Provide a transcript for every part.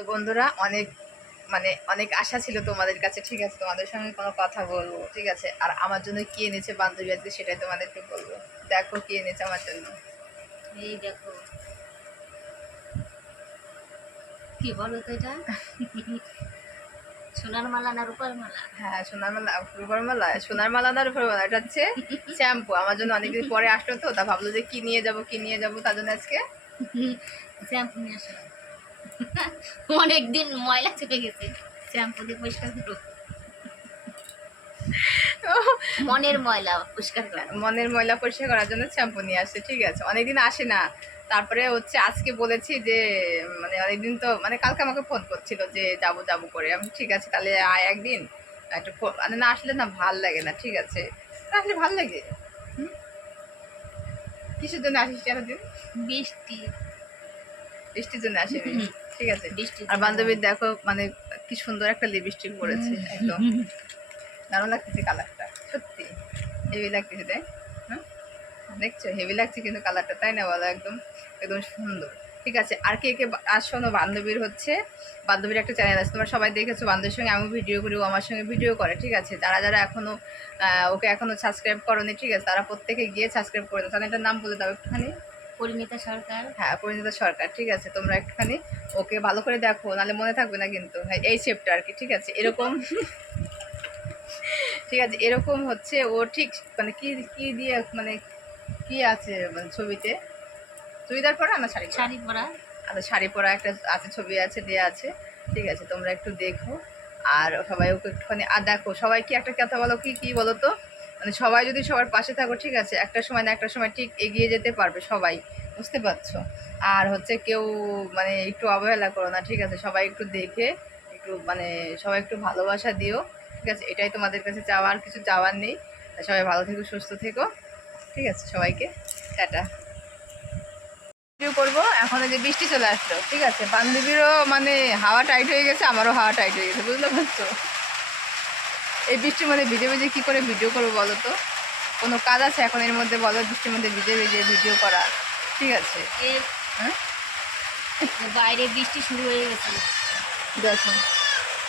তো বন্ধুরা অনেক মানে অনেক আশা ছিল তোমাদের কাছে। ঠিক আছে তোমাদের সঙ্গে কোনো কথা বলব ঠিক আছে? আর আমার জন্য কি এনেছে বান্ধবী আজকে সেটাই তোমাদেরকে বলব। দেখো কি এনেছে আমার জন্য। এই দেখো। কি বলো তো এটা? সোনার মালা না রূপার মালা? হ্যাঁ সোনার মালা রূপার মালা সোনার মালা না রূপার মালা? এটা হচ্ছে শ্যাম্পু। আমার জন্য অনেকদিন পরে আসলো তো তা ভাবলো যে কি নিয়ে যাব কি নিয়ে যাব তার জন্য আজকে। শ্যাম্পু নিয়ে আসলাম। অনেকদিন ময়লা চেপে গেছে। শ্যাম্পু দিয়ে পরিষ্কার করো। মনের ময়লা পরিষ্কার করো। মনের ময়লা পরিষ্কার করার জন্য শ্যাম্পু নিয়ে আসছে ঠিক আছে। অনেকদিন আসে না। তারপরে হচ্ছে আজকে বলেছি যে মানে অনেকদিন তো মানে কালকে আমাকে ফোন করছিল যে যাব যাব করে। আমি ঠিক আছে তাহলে আয় একদিন। একটু মানে না আসলে না ভালো লাগে না ঠিক আছে। আসলে ভালো লাগে। হুম? কিসের জন্য আসিস এতদিন? বৃষ্টি। বৃষ্টির জন্য আসিনি। ঠিক আছে? আর বান্ধবীর দেখো মানে কি সুন্দর একটা লিপস্টিক পরেছে একদম। দারুণ লাগতেছে কালারটা সত্যি। হেভি লাগতেছে তাই হ্যাঁ দেখছ? হেভি লাগছে কিন্তু কালারটা তাই না বলো? একদম একদম সুন্দর। ঠিক আছে আর কে কে আর শোনো বান্ধবীর হচ্ছে বান্ধবীর একটা চ্যানেল আছে। তোমরা সবাই দেখেছ বান্ধবীর সঙ্গে আমি ভিডিও করি ও আমার সঙ্গে ভিডিও করে ঠিক আছে? যারা যারা এখনও ওকে এখনও সাবস্ক্রাইব করনি ঠিক আছে? তারা প্রত্যেকে গিয়ে সাবস্ক্রাইব করে দাও। চ্যানেলটার নাম বলে দাও একটুখানি। পরিমিতা সরকার। হ্যাঁ পরিণীতা সরকার ঠিক আছে তোমরা একটুখানি ওকে ভালো করে দেখো নাহলে মনে থাকবে না কিন্তু। হ্যাঁ এই শেপটা আর কি ঠিক আছে এরকম। ঠিক আছে এরকম হচ্ছে ও ঠিক মানে কি কি দিয়ে মানে কি আছে মানে ছবিতে? চুড়িদার পরা না শাড়ি শাড়ি পরা। আচ্ছা শাড়ি পরা একটা আছে ছবি আছে দেওয়া আছে ঠিক আছে তোমরা একটু দেখো। আর সবাই ওকে একটুখানি আর দেখো সবাই কি একটা কথা বলো কি কি বলো তো? মানে সবাই যদি সবার পাশে থাকো, ঠিক আছে, একটা সময় না একটা সময় ঠিক এগিয়ে যেতে পারবে সবাই, বুঝতে পারছ? আর হচ্ছে কেউ মানে একটু অবহেলা করো না, ঠিক আছে, সবাই একটু দেখে, একটু মানে সবাই একটু ভালোবাসা দিও, ঠিক আছে, এটাই তোমাদের কাছে চাওয়ার কিছু চাওয়ার নেই। সবাই ভালো থেকো, সুস্থ থেকো, ঠিক আছে, সবাইকে, টাটা। করব, এখন যে বৃষ্টি চলে আসলো, ঠিক আছে, বান্ধবীরও মানে হাওয়া টাইট হয়ে গেছে, আমারও হাওয়া টাইট হয়ে গেছে, বুঝতে পারছ? এই বৃষ্টির মধ্যে ভিজে ভিজে কী করে ভিডিও করব বলো তো? কোনো কাজ আছে এখন এর মধ্যে বলো বৃষ্টির মধ্যে ভিজে ভিজে ভিডিও করা? ঠিক আছে। হ্যাঁ? বাইরে বৃষ্টি শুরু হয়ে গেছে। দেখো।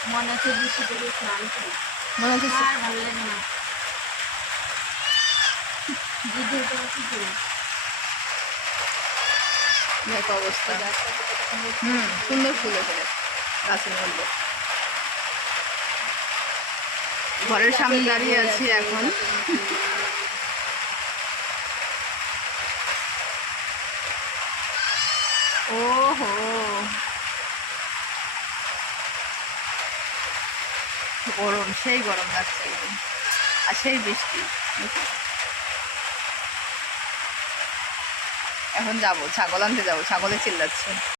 মনে হচ্ছে বৃষ্টি থেকে স্নান করি। মনে হচ্ছে ভালো লাগে না। অবস্থা। হুম সুন্দর ফুল এখানে গাছের মধ্যে। ঘরের সামনে দাঁড়িয়ে আছি এখন। ওহো। গরম, সেই গরম লাগছে। আর সেই বৃষ্টি। এখন যাব, ছাগল আনতে যাব, ছাগলে চিল্লাচ্ছে।